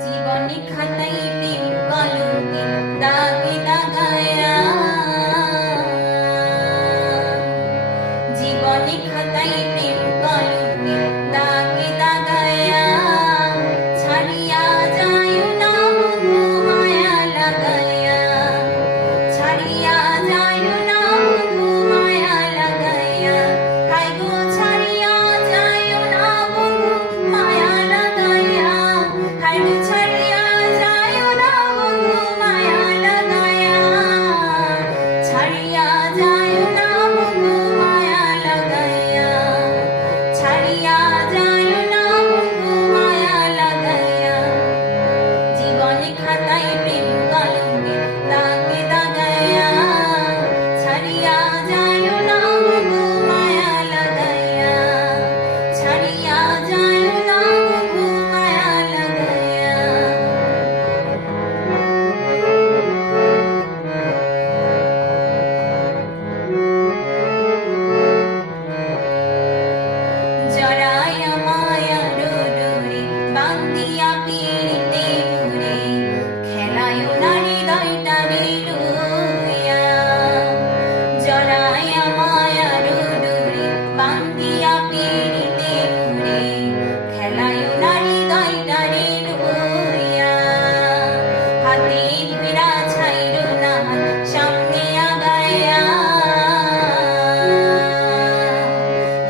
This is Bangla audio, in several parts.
জীবনে খাতাই প্রেম কলমে দাগে দাগায়া, জীবনে খাতাই প্রেম কলমে দাগে দাগায়া, ছাড়িয়া যায় না বন্ধু মায়া লাগায়া, ছাড়িয়া যায় না বন্ধু মায়া লাগায়া, হায় গো ছাড়িয়া যায় না বন্ধু মায়া লাগায়া, হায় গো ছাড়িয়া যায় না বন্ধু মায়া লাগায়া, ছাড়িয়া যায় না বন্ধু মায়া লাগায়া, ছাড়িয়া যায় না বন্ধু মায়া লাগায়া, জীবনে খাতায় প্রেম কলমে দাগে দাগায়া, ছাড়িয়া যায় না বন্ধু মায়া লাগায়া, ছাড়িয়া যায় না বন্ধু মায়া লাগায়া। জড়ায়া মায়ার ডোরে বান্ধিয়া পিড়িতে মুড়ে, খেলায় না হৃদয়টারে লইয়া, জড়ায়া মায়ার ডোরে বান্ধিয়া পিড়িতে মুড়ে, খেলায় না হৃদয়টারে লইয়া, হাতে ধইরা ছাইরো না সামনে আগায়া,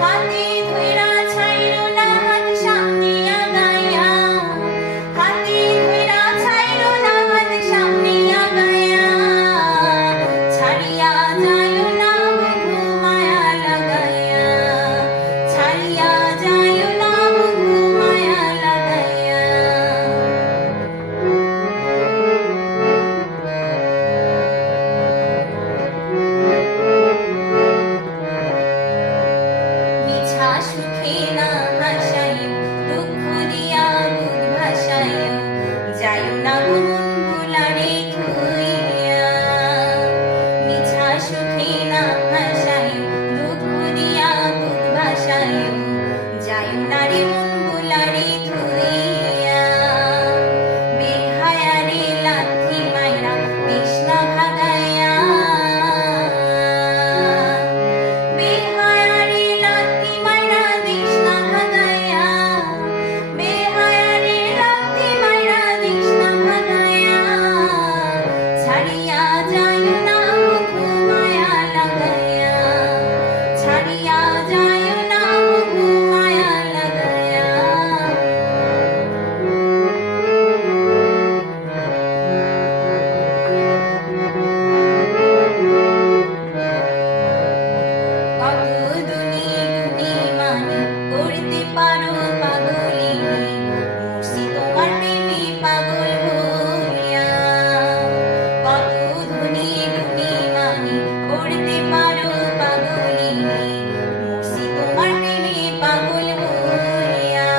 হাতে ধইরা ছাইরো না হাত সামনে আগায়া, হাতে ধইরা ছাইরো না হাত সামনে আগায়া, ছাড়িয়া যায় না বন্ধু মায়া লাগায়া, ছাড়িয়া যায় না বন্ধু মায়া লাগায়া। মিছা সুখে না হাসায়, দুঃখ দিয়া বুক ভাসায়, যায় না মন বুলারে থুইয়া, মিছা সুখে না হাসায়, দুঃখ দিয়া বুক ভাসায়, যায় না রে মন বুলারে থুইয়া, বেহায়ারে লাথি মাইরা তৃষ্ণা ভাগায়া, বেহায়ারে লাথি মাইরা তৃষ্ণা ভাগায়া, বেহায়ারে লাথি মাইরা তৃষ্ণা ভাগায়া, ছাড়িয়া যায় না বন্ধু মায়া লাগায়া, ছাড়িয়া যায় না বন্ধু মায়া লাগায়া। কত দুনি গুনি মানি করতে পারো পাগলিনী, মরছি তোমার প্রেমে পাগল হইয়া, কত ধনী গুনি মানি করতে পারো পাগলিনী, মরছি তোমার প্রেমে পাগল হইয়া,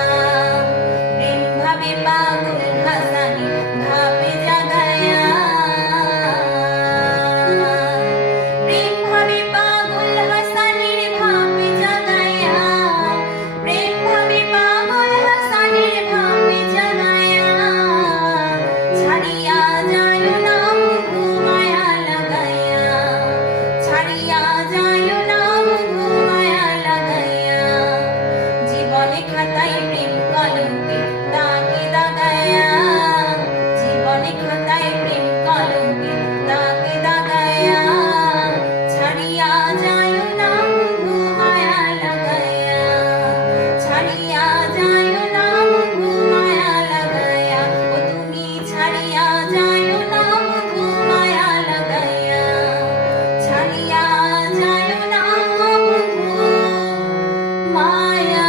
প্রেম ভাবে পাগল হাসানি ভাবে জাগায়া, প্রেম ভাবে পাগল হাসানির ভাবে জাগায়া, প্রেম ভাবে পাগল হাসানির ভাবে জাগায়া, ছাড়িয়া যায় না বন্ধু মায়া লাগায়া, ছাড়িয়া যায় না বন্ধু মায়া লাগায়া, জীবনে খাতায় প্রেম কলমে দাগে দাগায়া, জীবনে খাতায় প্রেম কলমে দাগে দাগায়া, ছাড়িয়া যায় না বন্ধু মায়া লাগায়া, ছাড়িয়া যায় না বন্ধু মায়া লাগায়া, ও তুমি ছাড়িয়া যায় না বন্ধু মায়া লাগায়া, ছাড়িয়া যায় না বন্ধু মায়া